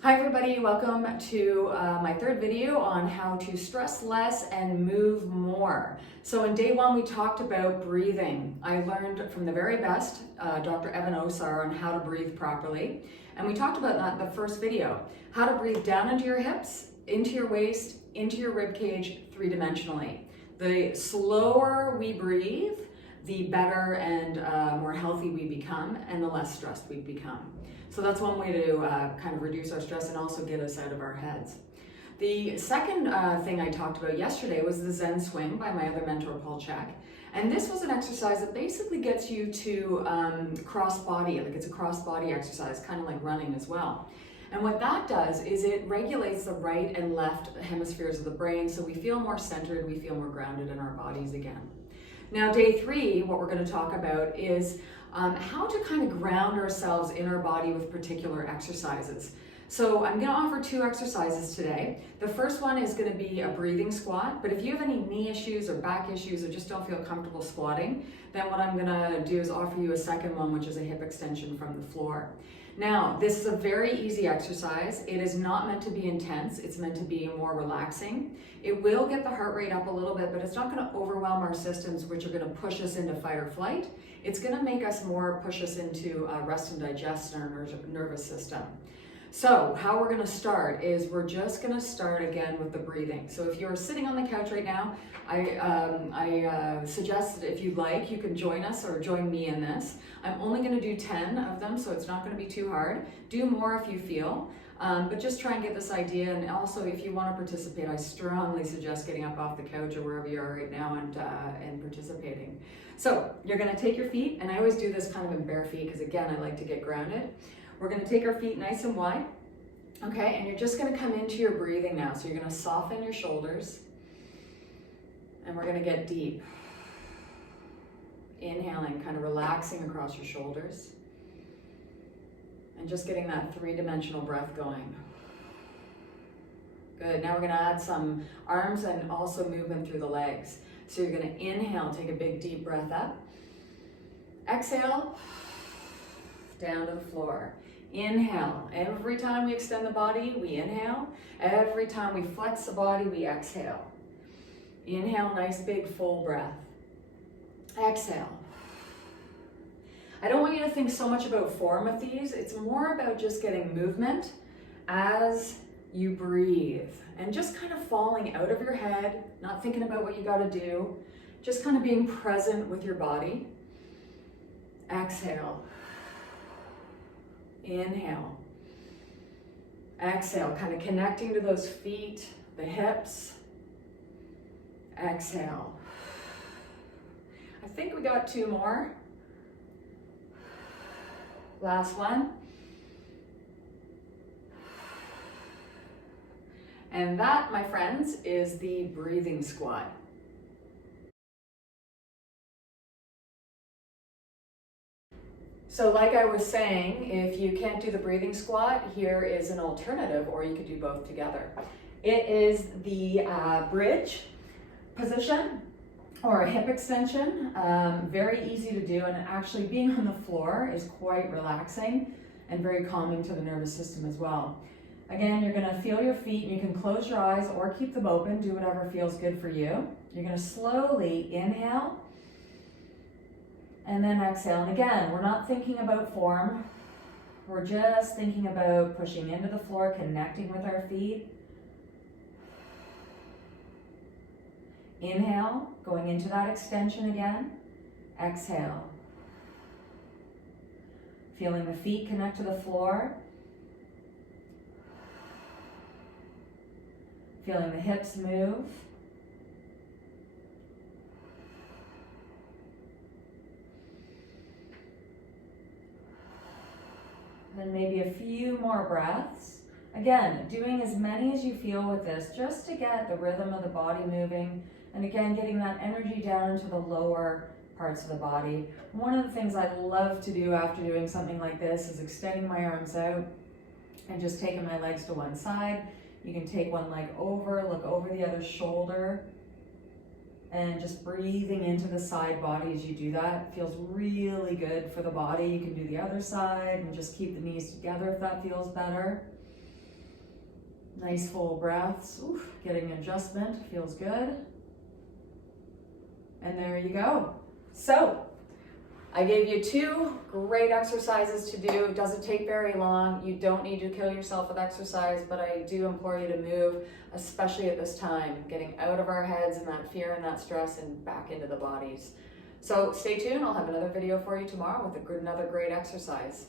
Hi everybody, welcome to my third video on how to stress less and move more. So in day one we talked about breathing. I learned from the very best, Dr. Evan Osar, on how to breathe properly. And we talked about that in the first video, how to breathe down into your hips, into your waist, into your rib cage, three-dimensionally. The slower we breathe, the better and more healthy we become and the less stressed we become. So that's one way to kind of reduce our stress and also get us out of our heads. The second thing I talked about yesterday was the Zen Swing by my other mentor, Paul Chek. And this was an exercise that basically gets you to cross body, like it's a cross body exercise, kind of like running as well. And what that does is it regulates the right and left hemispheres of the brain, so we feel more centered, we feel more grounded in our bodies again. Now, day three, what we're going to talk about is how to kind of ground ourselves in our body with particular exercises. So I'm going to offer two exercises today. The first one is going to be a breathing squat, but if you have any knee issues or back issues or just don't feel comfortable squatting, then what I'm going to do is offer you a second one, which is a hip extension from the floor. Now, this is a very easy exercise. It is not meant to be intense. It's meant to be more relaxing. It will get the heart rate up a little bit, but it's not going to overwhelm our systems, which are going to push us into fight or flight. It's going to make us push us into rest and digest in our nervous system. So how we're going to start is we're just going to start again with the breathing. So if you're sitting on the couch right now, I suggest that if you'd like, you can join us or join me in this. I'm only going to do 10 of them, so it's not going to be too hard. Do more if you feel, but just try and get this idea. And also, if you want to participate, I strongly suggest getting up off the couch or wherever you are right now and participating. So you're going to take your feet, and I always do this kind of in bare feet because again, I like to get grounded. We're going to take our feet nice and wide, okay? And you're just going to come into your breathing now. So you're going to soften your shoulders, and we're going to get deep. Inhaling, kind of relaxing across your shoulders, and just getting that three-dimensional breath going. Good. Now we're going to add some arms and also movement through the legs. So you're going to inhale, take a big deep breath up. Exhale, down to the floor. Inhale. Every time we extend the body, we inhale. Every time we flex the body, we exhale. Inhale, nice big full breath. Exhale. I don't want you to think so much about form with these. It's more about just getting movement as you breathe and just kind of falling out of your head, not thinking about what you got to do, just kind of being present with your body. Exhale. Inhale. Exhale, kind of connecting to those feet, the hips. Exhale. I think we got two more. Last one. And that, my friends, is the breathing squat. So like I was saying, if you can't do the breathing squat, here is an alternative, or you could do both together. It is the bridge position or a hip extension. Very easy to do, and actually being on the floor is quite relaxing and very calming to the nervous system as well. Again, you're going to feel your feet, and you can close your eyes or keep them open, do whatever feels good for you. You're going to slowly inhale and then exhale. And again, we're not thinking about form. We're just thinking about pushing into the floor, connecting with our feet. Inhale, going into that extension again. Exhale. Feeling the feet connect to the floor. Feeling the hips move. Then maybe a few more breaths. Again, doing as many as you feel with this, just to get the rhythm of the body moving. And again, getting that energy down into the lower parts of the body. One of the things I love to do after doing something like this is extending my arms out and just taking my legs to one side. You can take one leg over, look over the other shoulder, and just breathing into the side body as you do that. It feels really good for the body. You can do the other side and just keep the knees together if that feels better. Nice full breaths. Oof, getting adjustment, feels good. And there you go. So, I gave you 2 great exercises to do. It doesn't take very long. You don't need to kill yourself with exercise, but I do implore you to move, especially at this time, getting out of our heads and that fear and that stress and back into the bodies. So stay tuned. I'll have another video for you tomorrow with another great exercise.